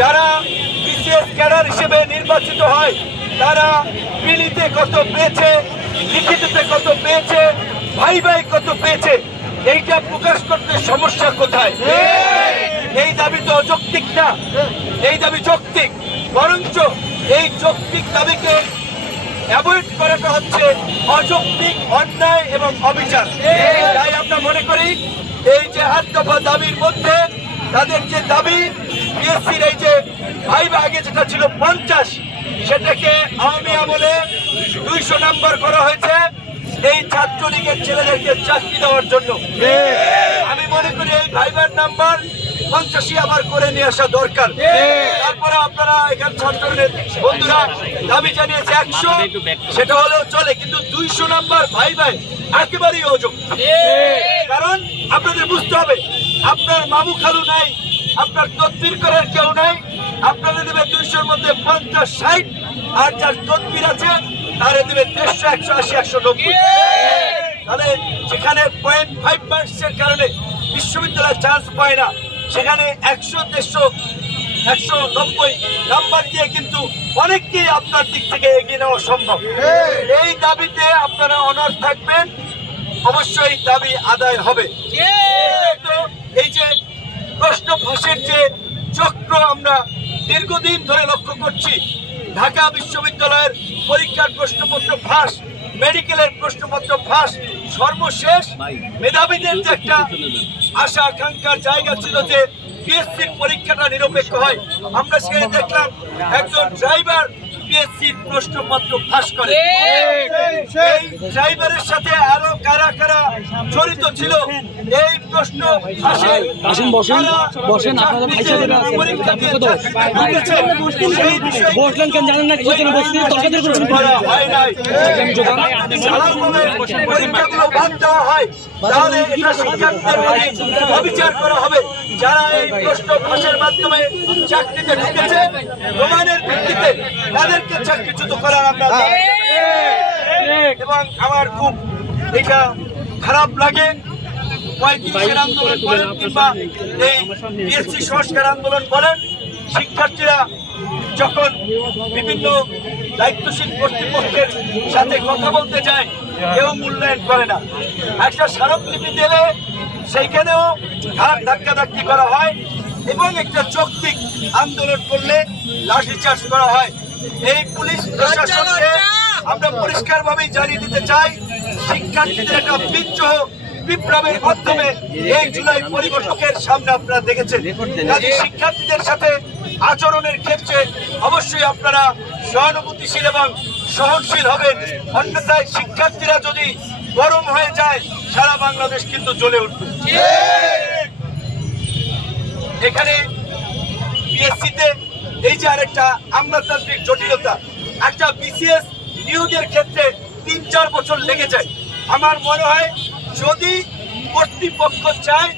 যারা BCS cadre হিসেবে নির্বাচিত হয়, তারা বিলিতে কত পেয়েছে, লিখিততে কত পেয়েছে ভাই ভাই কত পেয়েছে, এইটা প্রকাশ করতে সমস্যা কোথায়? এই দাবি তো অযৌক্তিক না। এই দাবি যৌক্তিক, বরঞ্চ এই যৌক্তিক দাবিকে অ্যাভয়েড করাটা হচ্ছে অযৌক্তিক অন্যায় এবং অবিচার। তাই আমরা মনে করি, এই যে আট দাবির মধ্যে তাদের যে দাবি বিএসসির এই যে ফাইভ আগে যেটা ছিল পঞ্চাশ, সেটাকে আওয়ামী আমলে দুইশো নাম্বার করা হয়েছে এই ছাত্রলীগের ছেলেদেরকে চাকরি দেওয়ার জন্য। আমি মনে করি এই ভাইবার নাম্বার পঞ্চাশি আবার করে নিয়ে আসা দরকার। তারপরে আপনারা এখানে ছাত্রদের বন্ধুরা, দাবি জানিয়েছে একশো, সেটা হলেও চলে, কিন্তু দুইশো নাম্বার ভাই ভাই একেবারেই অযোগ্য কারণ আপনাদের বুঝতে হবে, আপনার মামু খালু নাই আপনার তদবির করার কেউ নাই। আপনারা দেবে দুইশোর মধ্যে পঞ্চাশ ষাট আর যার তদবির আছে তারা দেবে দেড়শো একশো আশি একশো নব্বই। তাহলে যেখানে পয়েন্ট ফাইভ পার্সেন্টের কারণে বিশ্ববিদ্যালয় চান্স পায় না। সেখানে একশো দেড়শো একশো নব্বই নাম্বার দিয়ে কিন্তু অনেককেই আপনার দিক থেকে এগিয়ে নেওয়া সম্ভব। এই দাবিতে আপনারা অনার থাকবেন। অবশ্যই দাবি আদায় হবে। এই যে প্রশ্ন ফাঁসের যে চক্র আমরা দীর্ঘদিন ধরে লক্ষ্য করছি ঢাকা বিশ্ববিদ্যালয়ের পরীক্ষার প্রশ্নপত্র ফাঁস মেডিকেলের প্রশ্নপত্র ফাঁস সর্বশেষ মেধাবীদের যে একটা আশা আকাঙ্ক্ষার জায়গা ছিল যে পিএসসির পরীক্ষাটা নিরপেক্ষ হয়। আমরা সেখানে দেখলাম একজন ড্রাইভার পিএসসির প্রশ্নপত্র ফাঁস করে। এই ড্রাইভারের সাথে আরও কারা কারা জড়িত ছিল এই প্রশ্ন আসেন, বসেন, বসেন, আপনাদের বসলেন কেন? জানেন না কিছু কেন বসলেন করছেন করা হয় নাই। পরীক্ষাগুলো বাদ দেওয়া হয়, তাহলে এটা শিক্ষার্থীদের অবিচার করা হবে। যারা এই প্রশ্ন ফাঁসের মাধ্যমে চাকরিতে ঢুকেছে প্রমাণের ভিত্তিতে তাদেরকে চাকরিচ্যুত করার আমরা জানাই। এবং আমার খুব এটা খারাপ লাগে। পঁয়ত্রিশের আন্দোলন বলেন কিংবা এই বিএসসি সংস্কার আন্দোলন বলেন শিক্ষার্থীরা যখন বিভিন্ন দায়িত্বশীল কর্তৃপক্ষের সাথে কথা বলতে যায় কেউ মূল্যায়ন করে না। একটা স্মারকলিপি দিলে সেইখানেও ঘাট ধাক্কাধাক্কি করা হয় এবং একটা যৌক্তিক আন্দোলন করলে লাঠিচার্জ করা হয়। এই পুলিশ প্রশাসনকে আমরা পরিষ্কার পরিষ্কারভাবেই জানিয়ে দিতে চাই শিক্ষার্থীদের একটা বিদ্রোহ বিপ্লবের মাধ্যমে এই জুলাই পরিবর্তকের সামনে আপনারা দেখেছেন। কাজে শিক্ষার্থীদের সাথে আচরণের ক্ষেত্রে অবশ্যই আপনারা সহানুভূতিশীল এবং সহনশীল হবেন। অন্যথায় শিক্ষার্থীরা যদি গরম হয়ে যায় সারা বাংলাদেশ কিন্তু জ্বলে উঠবে। এখানে বিএসসিতে এই যে আরেকটা আমলাতান্ত্রিক জটিলতা, একটা বিসিএস নিয়োগের ক্ষেত্রে তিন চার বছর লেগে যায়। আমার মনে হয় যদি কর্তৃপক্ষ চায়